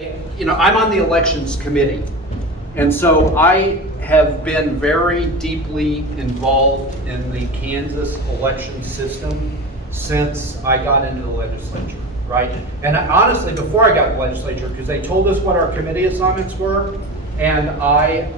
I'm on the elections committee, and so I have been very deeply involved in the Kansas election system since I got into the legislature, right? And honestly, before I got in the legislature, because they told us what our committee assignments were, and I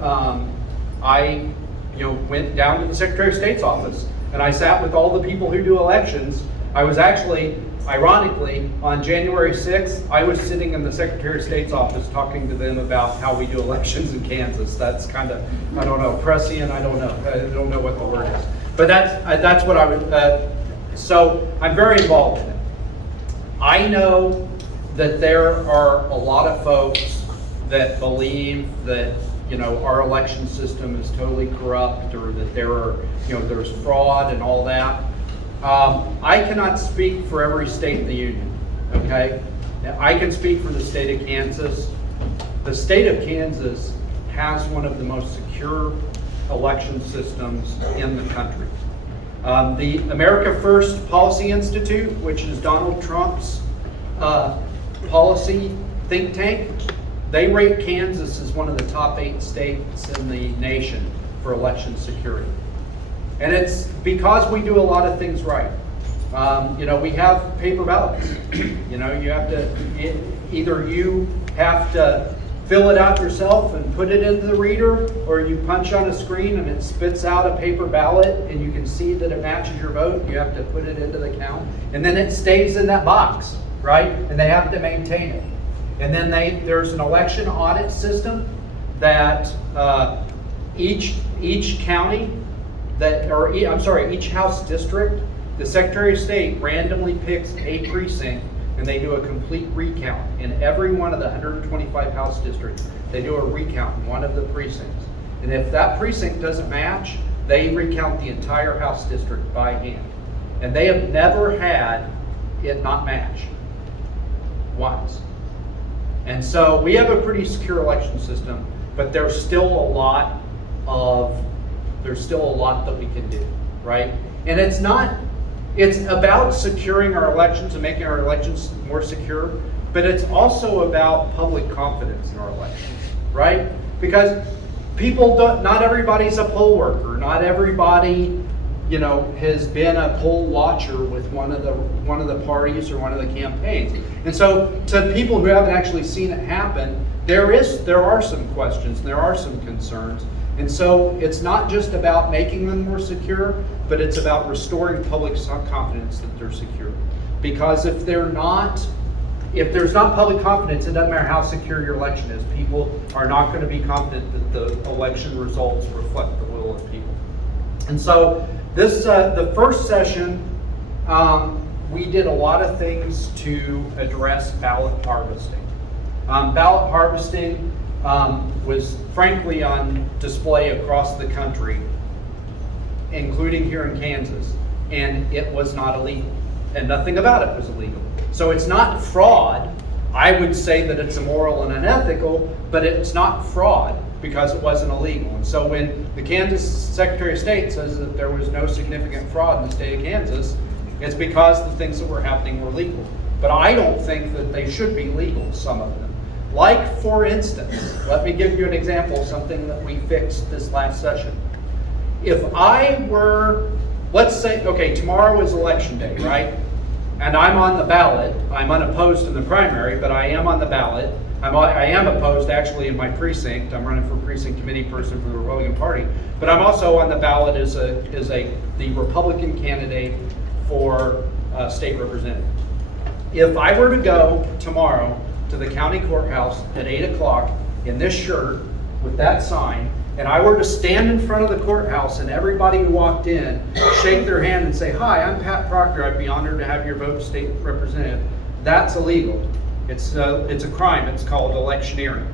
went down to the Secretary of State's office, and I sat with all the people who do elections. I was actually, ironically, on January 6th, I was sitting in the Secretary of State's office talking to them about how we do elections in Kansas. That's kind of, I don't know, prescient, I don't know what the word is. But that's what I would, so I'm very involved in it. I know that there are a lot of folks that believe that, our election system is totally corrupt, or that there are, there's fraud and all that. I cannot speak for every state in the union, okay? I can speak for the state of Kansas. The state of Kansas has one of the most secure election systems in the country. The America First Policy Institute, which is Donald Trump's policy think tank, they rate Kansas as one of the top 8 states in the nation for election security. And it's because we do a lot of things right. We have paper ballots. You have to, either you have to fill it out yourself and put it into the reader, or you punch on a screen and it spits out a paper ballot and you can see that it matches your vote. You have to put it into the count. And then it stays in that box, right? And they have to maintain it. And then there's an election audit system that each county, each House district, the Secretary of State randomly picks a precinct and they do a complete recount. In every one of the 125 House districts, they do a recount in one of the precincts. And if that precinct doesn't match, they recount the entire House district by hand. And they have never had it not match once. And so we have a pretty secure election system, but there's still a lot that we can do, right? And it's about securing our elections and making our elections more secure, but it's also about public confidence in our elections, right? Because not everybody's a poll worker, not everybody, has been a poll watcher with one of the parties or one of the campaigns. And so to people who haven't actually seen it happen, there are some questions, there are some concerns. And so it's not just about making them more secure, but it's about restoring public confidence that they're secure. Because if there's not public confidence, it doesn't matter how secure your election is. People are not going to be confident that the election results reflect the will of people. And so the first session, we did a lot of things to address ballot harvesting. Ballot harvesting was frankly on display across the country, including here in Kansas, and it was not illegal, and nothing about it was illegal. So it's not fraud. I would say that it's immoral and unethical, but it's not fraud because it wasn't illegal. And so when the Kansas Secretary of State says that there was no significant fraud in the state of Kansas, it's because the things that were happening were legal. But I don't think that they should be legal, some of them. Like, for instance, let me give you an example of something that we fixed this last session. If I were, let's say, okay, tomorrow is election day, right? And I'm on the ballot. I'm unopposed in the primary, but I am on the ballot. I am opposed actually in my precinct. I'm running for precinct committee person for the Republican Party. But I'm also on the ballot as the Republican candidate for state representative. If I were to go tomorrow to the county courthouse at 8 o'clock in this shirt with that sign, and I were to stand in front of the courthouse and everybody who walked in shake their hand and say, "Hi, I'm Pat Proctor. I'd be honored to have your vote, state representative," that's illegal. It's a crime. It's called electioneering.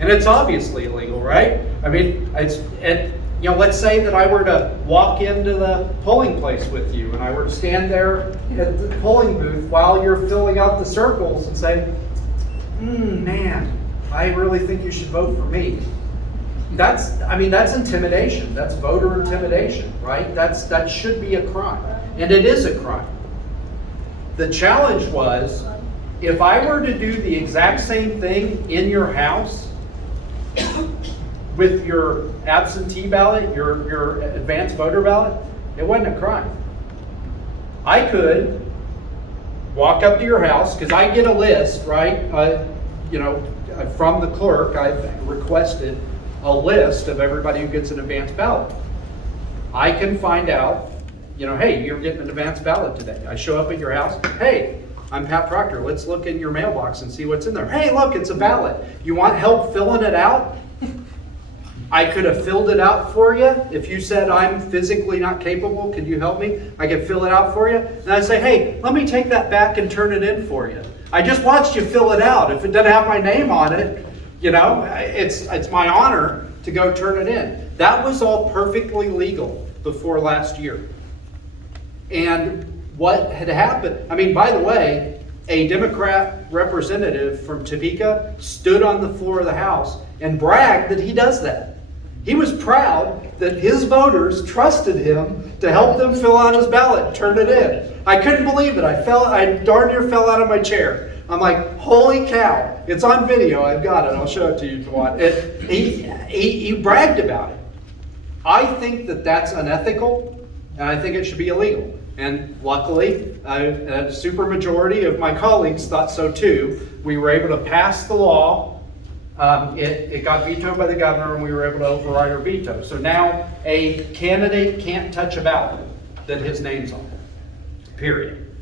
And it's obviously illegal, right? I mean, let's say that I were to walk into the polling place with you and I were to stand there at the polling booth while you're filling out the circles and say, man, I really think you should vote for me. That's intimidation. That's voter intimidation, right? That should be a crime. And it is a crime. The challenge was, if I were to do the exact same thing in your house with your absentee ballot, your advanced voter ballot, it wasn't a crime. I could walk up to your house, because I get a list, right? From the clerk, I've requested a list of everybody who gets an advanced ballot. I can find out, hey, you're getting an advanced ballot today. I show up at your house, hey, I'm Pat Proctor. Let's look in your mailbox and see what's in there. Hey, look, it's a ballot. You want help filling it out? I could have filled it out for you. If you said, I'm physically not capable, could you help me? I could fill it out for you. And I'd say, hey, let me take that back and turn it in for you. I just watched you fill it out. If it doesn't have my name on it, it's my honor to go turn it in. That was all perfectly legal before last year. And what had happened, by the way, a Democrat representative from Topeka stood on the floor of the House and bragged that he does that. He was proud that his voters trusted him to help them fill out his ballot and turn it in. I couldn't believe it. I darn near fell out of my chair. I'm like, holy cow. It's on video. I've got it. I'll show it to you if you want. He bragged about it. I think that that's unethical, and I think it should be illegal. And luckily, a supermajority of my colleagues thought so too. We were able to pass the law. It got vetoed by the governor, and we were able to override our veto. So now a candidate can't touch a ballot that his name's on it, period.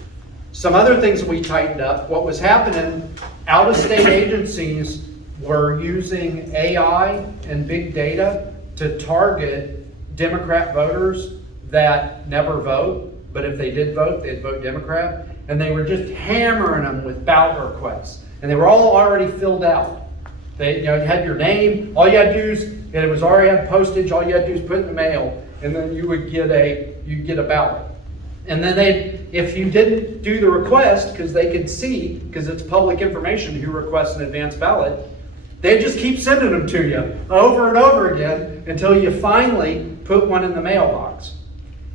Some other things we tightened up. What was happening, out-of-state agencies were using AI and big data to target Democrat voters that never vote, but if they did vote, they'd vote Democrat. And they were just hammering them with ballot requests. And they were all already filled out. They had your name, all you had to do is, and it was already on postage, all you had to do is put it in the mail, and then you would get a ballot. And then if you didn't do the request, because they could see, because it's public information who requests an advance ballot, they'd just keep sending them to you over and over again until you finally put one in the mailbox.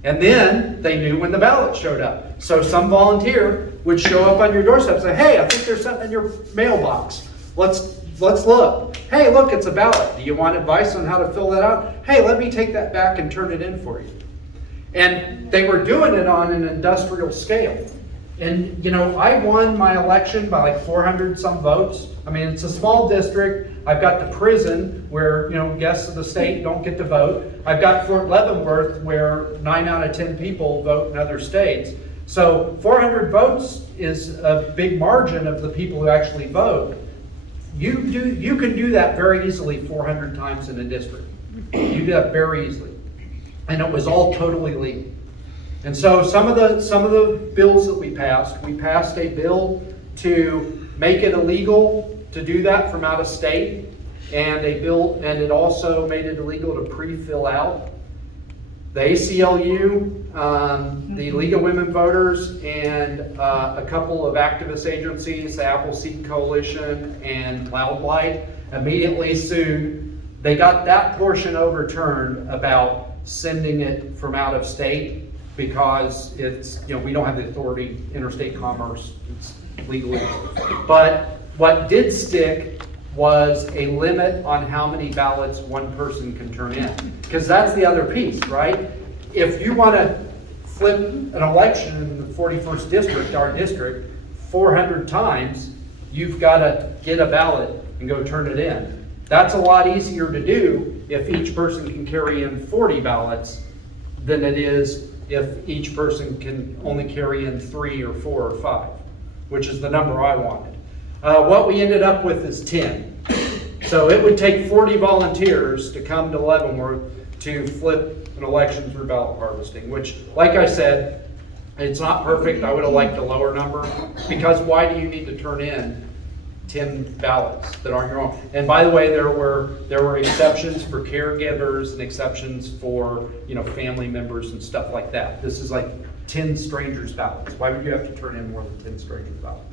And then they knew when the ballot showed up. So some volunteer would show up on your doorstep and say, hey, I think there's something in your mailbox. Let's look. Hey, look, it's a ballot. Do you want advice on how to fill that out? Hey, let me take that back and turn it in for you. And they were doing it on an industrial scale. And, I won my election by like 400 some votes. It's a small district. I've got the prison where, guests of the state don't get to vote. I've got Fort Leavenworth where 9 out of 10 people vote in other states. So 400 votes is a big margin of the people who actually vote. You can do that very easily 400 times in a district. You do that very easily. And it was all totally legal. And so some of the bills that we passed a bill to make it illegal to do that from out of state, and it also made it illegal to pre-fill out. The ACLU, the League of Women Voters, and a couple of activist agencies, the Appleseed Coalition and Loud Light, immediately sued. They got that portion overturned about sending it from out of state because it's, we don't have the authority, interstate commerce, it's legally. But what did stick was a limit on how many ballots one person can turn in. Because that's the other piece, right? If you want to flip an election in the 41st district, our district, 400 times, you've got to get a ballot and go turn it in. That's a lot easier to do if each person can carry in 40 ballots than it is if each person can only carry in 3 or 4 or 5, which is the number I wanted. What we ended up with is 10. So it would take 40 volunteers to come to Leavenworth to flip an election through ballot harvesting, which, like I said, it's not perfect. I would have liked a lower number, because why do you need to turn in 10 ballots that aren't your own? And by the way, there were exceptions for caregivers and exceptions for family members and stuff like that. This is like 10 strangers' ballots. Why would you have to turn in more than 10 strangers' ballots?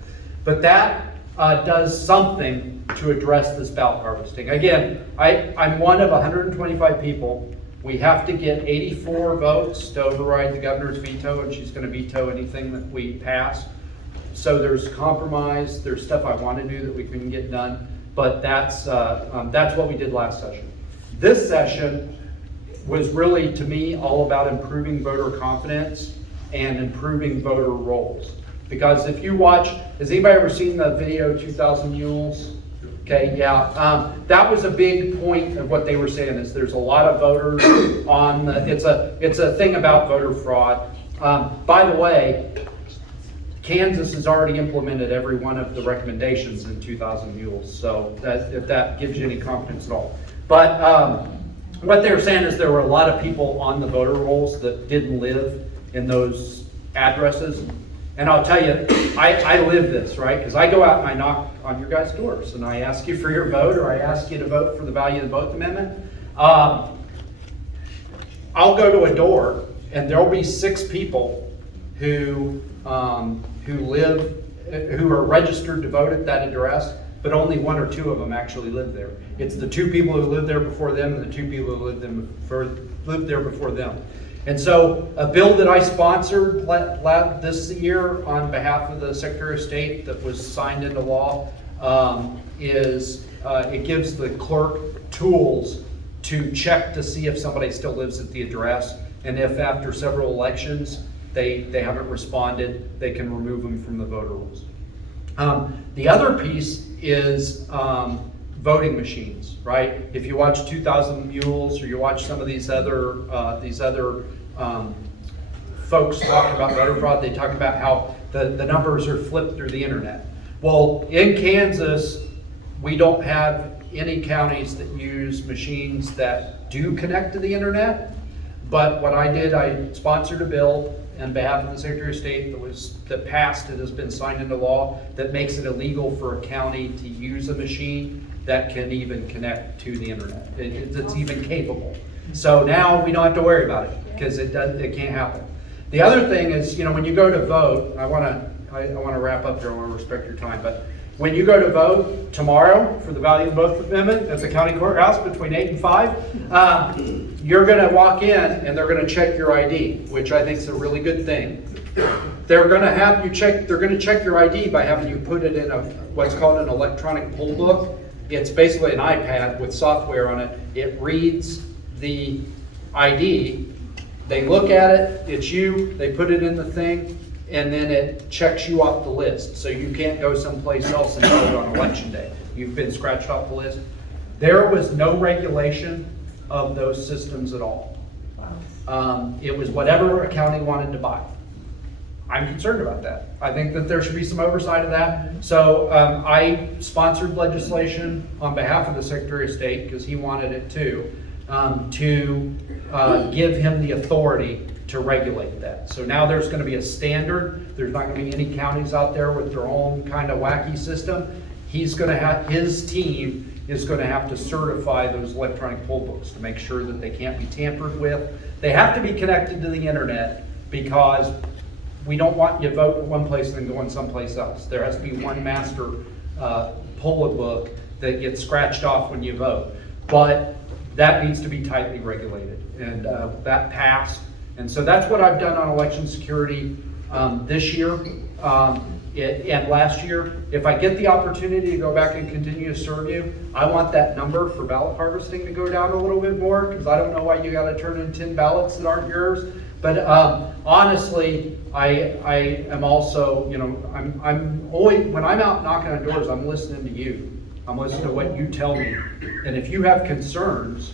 But that does something to address this ballot harvesting. Again, I'm one of 125 people. We have to get 84 votes to override the governor's veto, and she's going to veto anything that we pass. So there's compromise, there's stuff I want to do that we couldn't get done, but that's what we did last session. This session was really, to me, all about improving voter confidence and improving voter rolls. Because if you watch, has anybody ever seen the video 2,000 Mules? Okay, yeah, that was a big point of what they were saying, is there's a lot of voters on the, it's a thing about voter fraud. By the way, Kansas has already implemented every one of the recommendations in 2,000 Mules, so if that gives you any confidence at all. But what they were saying is there were a lot of people on the voter rolls that didn't live in those addresses. And I'll tell you, I live this, right? Because I go out and I knock on your guys' doors and I ask you for your vote, or I ask you to vote for the value of the vote amendment. I'll go to a door and there'll be 6 people who are registered to vote at that address, but only 1 or 2 of them actually live there. It's the 2 people who lived there before them and the 2 people who lived there before them. And so a bill that I sponsored this year on behalf of the Secretary of State that was signed into law it gives the clerk tools to check to see if somebody still lives at the address, and if after several elections they haven't responded, they can remove them from the voter rolls. The other piece is voting machines, right? If you watch 2,000 Mules, or you watch some of these other folks talk about voter fraud, they talk about how the numbers are flipped through the internet. Well, in Kansas, we don't have any counties that use machines that do connect to the internet. But what I did, I sponsored a bill on behalf of the Secretary of State that passed and has been signed into law that makes it illegal for a county to use a machine that can even connect to the internet. It's even capable. So now we don't have to worry about it because it can't happen. The other thing is, when you go to vote, I want to wrap up here. I want to respect your time, but when you go to vote tomorrow for the value of the vote amendment at the county courthouse between 8 and 5, you're going to walk in and they're going to check your ID, which I think is a really good thing. They're going to have you check. They're going to check your ID by having you put it in what's called an electronic poll book. It's basically an iPad with software on it. It reads the ID. They look at it. It's you. They put it in the thing, and then it checks you off the list. So you can't go someplace else and vote on election day. You've been scratched off the list. There was no regulation of those systems at all. Wow. It was whatever a county wanted to buy. I'm concerned about that. I think that there should be some oversight of that. So I sponsored legislation on behalf of the Secretary of State, because he wanted it too, to give him the authority to regulate that. So now there's going to be a standard. There's not going to be any counties out there with their own kind of wacky system. He's going to have, his team is going to have to certify those electronic poll books to make sure that they can't be tampered with. They have to be connected to the internet, because we don't want you to vote in one place and then going someplace else. There has to be one master poll book that gets scratched off when you vote. But that needs to be tightly regulated, and that passed. And so that's what I've done on election security this year and last year. If I get the opportunity to go back and continue to serve you, I want that number for ballot harvesting to go down a little bit more, because I don't know why you got to turn in 10 ballots that aren't yours. But honestly, I am also, I'm always, when I'm out knocking on doors, I'm listening to you. I'm listening to what you tell me. And if you have concerns,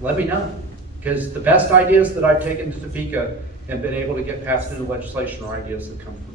let me know. Because the best ideas that I've taken to Topeka and been able to get passed into legislation are ideas that come from